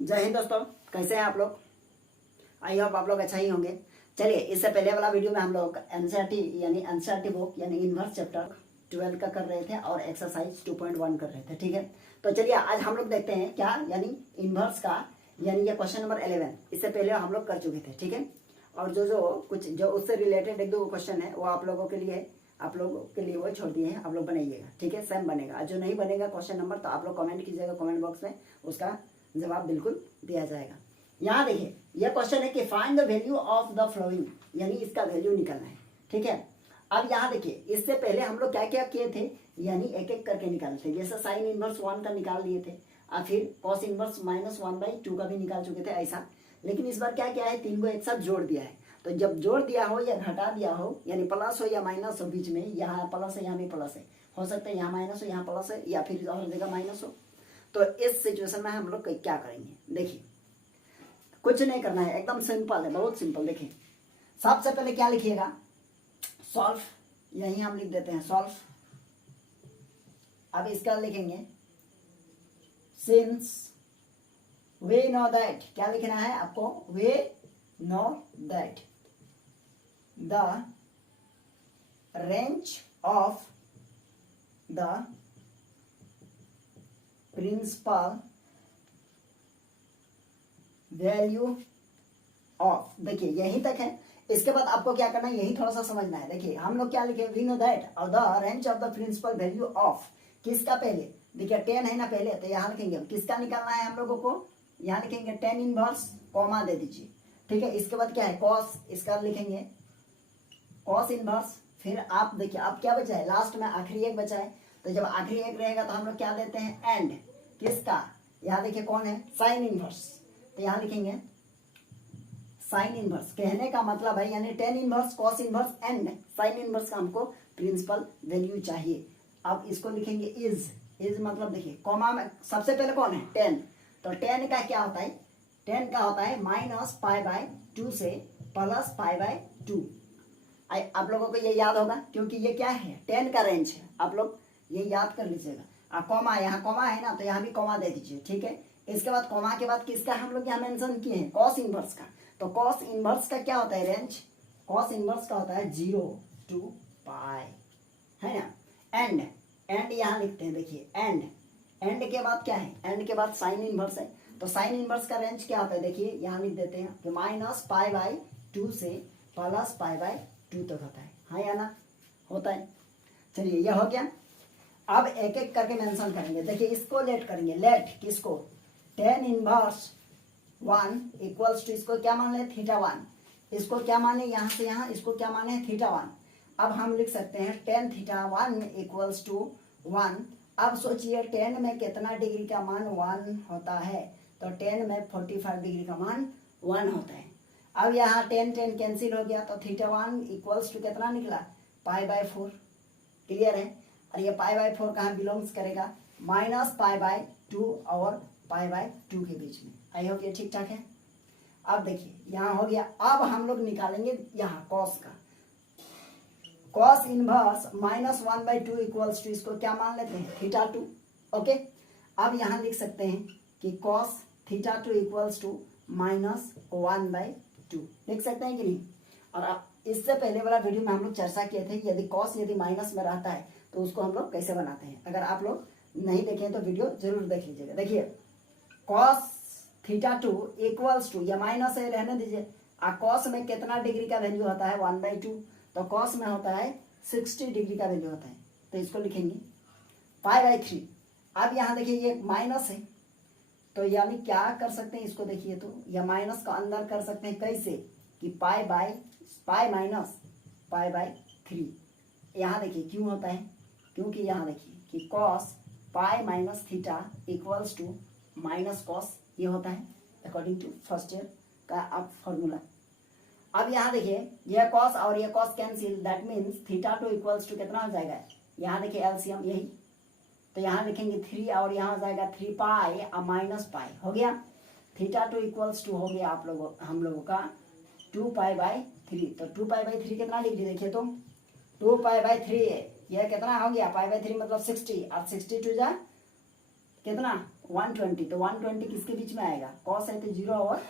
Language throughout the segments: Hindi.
जय हिंद दोस्तों, कैसे हैं आप लोग। आई होप आप लोग अच्छा ही होंगे। चलिए, इससे पहले वाला वीडियो में हम लोग एनसीईआरटी यानी एनसीईआरटी बुक यानी इनवर्स चैप्टर 12 का कर रहे थे और एक्सरसाइज 2.1 कर रहे थे। ठीक है, तो चलिए आज हम लोग देखते हैं क्या यानी इनवर्स का यानी ये क्वेश्चन नंबर 11 इससे पहले हम लोग कर चुके थे। ठीक है, और जो कुछ जो उससे रिलेटेड एक दो क्वेश्चन है वो आप लोगों के लिए वो छोड़ दिए हैं, आप लोग बनाइएगा। ठीक है, सेम बनेगा। जो नहीं बनेगा क्वेश्चन नंबर तो आप लोग कमेंट कीजिएगा कमेंट बॉक्स में, उसका जवाब बिल्कुल दिया जाएगा। यहाँ देखिए, यह क्वेश्चन है कि find the value of the flowing, यानी इसका वैल्यू निकालना है। ठीक है, अब यहाँ देखिए, इससे पहले हम लोग क्या क्या किए थे, यानी एक एक करके निकाले थे। जैसे साइन इनवर्स 1 का निकाल लिए थे और फिर कॉस इनवर्स -1/2 का भी निकाल चुके थे ऐसा। लेकिन इस बार क्या किया है, 3 को एक साथ जोड़ दिया है। तो जब जोड़ दिया हो या घटा दिया हो, यानी प्लस हो या माइनस हो, बीच में यहाँ प्लस है यहाँ भी प्लस है, हो सकता है यहाँ माइनस हो यहाँ प्लस है या फिर और जगह माइनस हो। तो इस सिचुएशन में हम लोग क्या करेंगे, देखिए कुछ नहीं करना है, एकदम सिंपल है, बहुत सिंपल। देखिए सबसे पहले क्या लिखिएगा, सॉल्व, यही हम लिख देते हैं सॉल्व। अब इसका लिखेंगे सिंस वे नो दैट, क्या लिखना है आपको, we know that the range of the principal value of, देखिए यहीं तक है। इसके बाद आपको क्या करना है, यही थोड़ा सा समझना है। देखिए हम लोग क्या लिखे, वी नो दैट और the range of the principal value of, किसका पहले, देखिए 10 है ना पहले, तो यहाँ लिखेंगे किसका निकालना है हम लोगों को, यहाँ लिखेंगे 10 इनवर्स, कॉमा दे दीजिए। ठीक है, इसके बाद क्या है कॉस, इसका लिखेंगे कॉस इनवर्स। फिर आप देखिए अब क्या बचा है, लास्ट में आखिरी एक बचा है। तो जब आखिरी एक रहेगा तो हम लोग क्या देते हैं, एंड किसका, यहाँ देखिए कौन है, साइन इनवर्स। तो यहाँ लिखेंगे साइन इनवर्स, कहने का मतलब है यानी 10 inverse, cos inverse and sine inverse का हमको प्रिंसिपल वैल्यू चाहिए। अब इसको लिखेंगे इज मतलब देखिए कॉमा में सबसे पहले कौन है, 10। तो 10 का क्या होता है, 10 का होता है -π/2 से +π/2। आप लोगों को ये याद होगा क्योंकि ये क्या है, 10 का रेंज है, आप लोग ये याद कर लीजिएगा। कॉमा, यहाँ कॉमा है ना, तो यहाँ भी कॉमा दे दीजिए। ठीक है, इसके बाद कॉमा के बाद किसका हम लोग यहाँ मेंशन किए हैं, कॉस इनवर्स का। तो कॉस इनवर्स का क्या होता है रेंज, कॉस इनवर्स का होता है 0 to π, है ना। एंड यहाँ लिखते हैं, देखिए एंड के बाद क्या है, एंड के बाद साइन इनवर्स है। तो साइन इनवर्स का रेंज क्या होता है, देखिए यहाँ लिख देते हैं कि -π/2 से +π/2 तक होता है, हाँ या ना, होता है। चलिए यह हो गया। अब एक एक करके मेंशन करेंगे। देखिए इसको लेट करेंगे, लेट किसको, 10 इनवर्स 1 इक्वल्स टू, इसको क्या मान ले, θ1, इसको क्या माने यहाँ से यहाँ, इसको क्या माने, θ1। अब हम लिख सकते हैं 10 θ1 इक्वल्स टू 1। अब सोचिए 10 में कितना डिग्री का मान 1 होता है, तो 10 में 45 डिग्री का मान 1 होता है। अब यहाँ 10 कैंसिल हो गया, तो θ1 इक्वल्स टू कितना निकला, π/4। क्लियर है, और ये π/4 कहाँ बिलोंग्स करेगा, -π/2 और π/2 के बीच में। आई होप ये ठीक ठाक है। अब देखिए यहाँ हो गया। अब हम लोग निकालेंगे यहाँ कॉस का, कॉस इनवर्स -1/2 इक्वल्स टू, इसको क्या मान लेते हैं, θ2। ओके, अब यहाँ लिख सकते हैं कि कॉस θ2 इक्वल्स टू -1/2, लिख सकते हैं कि नहीं। और इससे पहले वाला वीडियो में हम लोग चर्चा किए थे कि यदि कॉस यदि माइनस में रहता है तो उसको हम लोग कैसे बनाते हैं। अगर आप लोग नहीं देखें तो वीडियो जरूर देख लीजिएगा। देखिए कॉस θ2 इक्वल्स टू, या माइनस है रहने दीजिए, कॉस में कितना डिग्री का वैल्यू होता है, 1/2। तो कॉस में होता है 60 डिग्री का वैल्यू होता है, तो इसको लिखेंगे π/3। अब यहाँ देखिए ये माइनस है, तो यानी क्या कर सकते हैं इसको, देखिए तो या माइनस का अंदर कर सकते हैं कैसे, कि π/3। यहाँ देखिए क्यों होता है, क्योंकि यहाँ देखिए कि cos π-θ equals to minus cos, ये होता है अकॉर्डिंग टू फर्स्ट ईयर का आप फॉर्मूला। अब यहाँ देखिए यह कॉस और यह cos cancel, that means θ2 equals to कितना हो जाएगा, यहाँ देखिए एलसीएम यही, तो यहाँ लिखेंगे 3 और यहाँ हो जाएगा 3π और -π हो गया। θ2 इक्वल्स टू हो गया आप लोगों हम लोगों का 2π/3। तो 2π/3 कितना डिग्री, देखिए तो 2π/3 है, यह कितना हो गया, π/3 मतलब 60, और 60 टू जा कितना 120, तो 120 किसके बीच में आएगा, कॉस है तो 0 और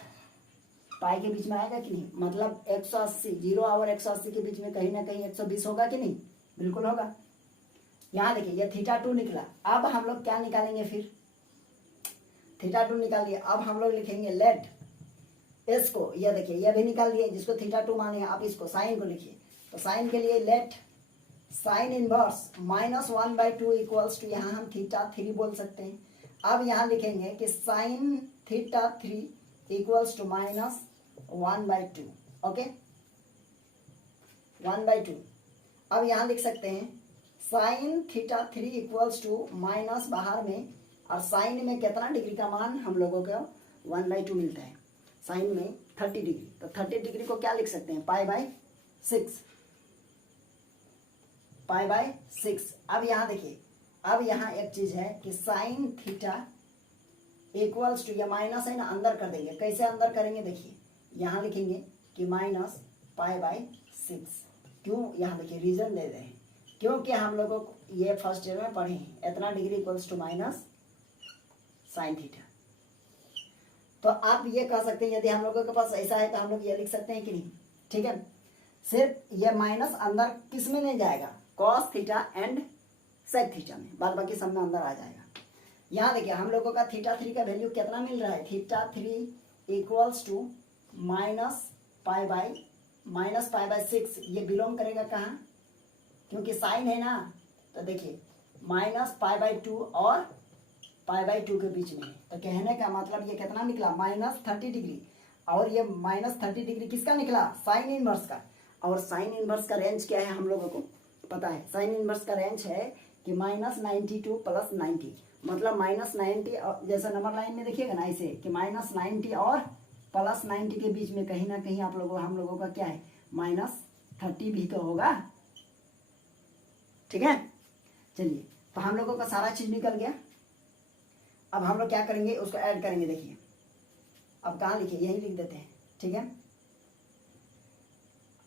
पाई के बीच में आएगा कि नहीं, मतलब 180, 0 और 180 के बीच में कहीं ना कहीं 120 होगा कि नहीं, बिल्कुल होगा। यहाँ देखिए ये θ2 निकला। अब हम लोग क्या निकालेंगे, फिर θ2 निकाल लिया। अब हम लोग लिखेंगे लेट इसको, ये देखिए ये भी निकाल दिए जिसको θ2 माने। आप इसको साइन को लिखिए, तो साइन के लिए let sine inverse -1/2 equals to, यहाँ हम θ3 बोल सकते हैं। अब यहाँ लिखेंगे कि साइन θ3 इक्वल्स टू -1/2, ओके 1/2। अब यहाँ लिख सकते हैं साइन θ3 इक्वल्स टू माइनस बाहर में, और साइन में कितना डिग्री का मान हम लोगों को 1/2 मिलता है, साइन में 30 डिग्री। तो 30 डिग्री को क्या लिख सकते हैं, π/6, π/6। अब यहाँ देखिए, अब यहाँ एक चीज है कि साइन थीटा इक्वल्स टू, ये माइनस है ना, अंदर कर देंगे। कैसे अंदर करेंगे, देखिए यहाँ लिखेंगे कि -π/6। क्यों, यहाँ देखिए रीजन दे रहे हैं, क्योंकि हम लोगों को ये फर्स्ट ईयर में पढ़े हैं, इतना degree equals to minus sine theta. तो आप ये कह सकते हैं, यदि हम लोगों के पास ऐसा है तो हम लोग ये लिख सकते हैं कि नहीं, ठीक है। सिर्फ ये माइनस अंदर किस में नहीं जाएगा, cos theta and sec theta में, बाद बाकी सब में अंदर आ जाएगा। यहाँ देखिए हम लोगों का θ3 का वैल्यू कितना मिल रहा है, θ3 इक्वल्स टू -π/6। ये बिलोंग करेगा कहाँ, क्योंकि साइन है ना, तो देखिए -π/2 और π/2 के बीच में। तो कहने का मतलब ये कितना निकला, -30 डिग्री। और ये -30 डिग्री किसका निकला, साइन इनवर्स का। और साइन इनवर्स का रेंज क्या है हम लोगों को पता है, साइन इनवर्स का रेंज है कि -90 टू +90, मतलब -90 और जैसा नंबर लाइन में देखिएगा ना ऐसे कि -90 और +90 के बीच में कहीं ना कहीं आप लोगों हम लोगों का क्या है, -30 भी तो होगा, ठीक है। चलिए, तो हम लोगों का सारा चीज निकल गया। अब हम लोग क्या करेंगे, उसको ऐड करेंगे। देखिए अब कहाँ लिखिए, यही लिख देते हैं, ठीक है।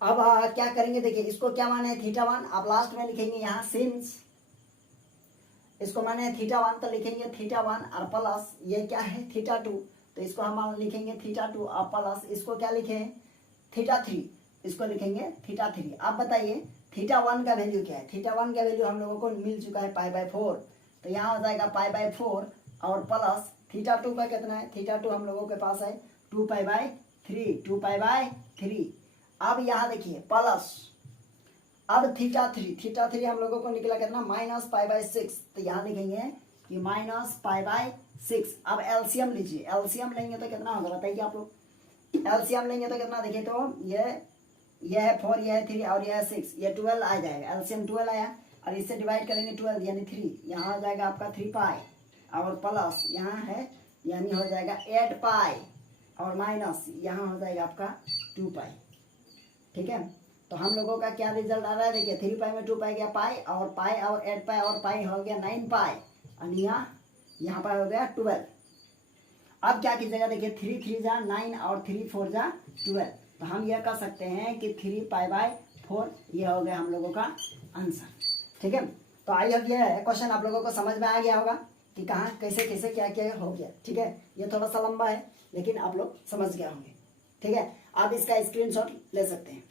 अब क्या करेंगे, देखिए इसको क्या माने है θ1, आप लास्ट में लिखेंगे यहाँ सिंस इसको माने है θ1, तो लिखेंगे θ1 और प्लस ये क्या है θ2, तो इसको हम लिखेंगे θ2 और प्लस इसको क्या लिखे θ3, इसको लिखेंगे θ3। आप बताइए θ1 का वैल्यू क्या है, θ1 का वैल्यू हम लोगों को मिल चुका है π/4, तो यहाँ हो जाएगा π/4 और प्लस θ2 का कितना है, θ2 हम लोगों के पास है 2π/3। अब यहाँ देखिए प्लस, अब θ3 हम लोगों को निकला कितना -π/6, तो यहाँ लिखेंगे कि -π/6। अब एलसीएम लीजिए, एलसीएम लेंगे तो कितना होगा बताइए आप लोग, एलसीएम लेंगे तो कितना, देखिए तो ये है 4, ये है 3 और ये है 6, ये 12 आ जाएगा, एलसीएम 12 आया और इससे डिवाइड करेंगे 12 यानी 3, यहाँ हो जाएगा आपका 3π और प्लस यहाँ है यानी हो जाएगा 8π और माइनस यहाँ हो जाएगा आपका 2π, ठीक है। तो हम लोगों का क्या रिजल्ट आ रहा है, देखिए 3π में 2π गया पाई और 8π और पाई हो गया 9π और यहाँ पर हो गया 12। अब क्या कीजिएगा, देखिए 3 3 जा 9 और 3 4 जा 12, तो हम यह कह सकते हैं कि 3π/4 ये हो गया हम लोगों का आंसर, ठीक है। तो आई होप ये क्वेश्चन आप लोगों को समझ में आ गया होगा कि कहाँ कैसे कैसे क्या क्या हो गया, ठीक है। ये थोड़ा सा लंबा है लेकिन आप लोग समझ गए होंगे, ठीक है। आप इसका स्क्रीनशॉट ले सकते हैं।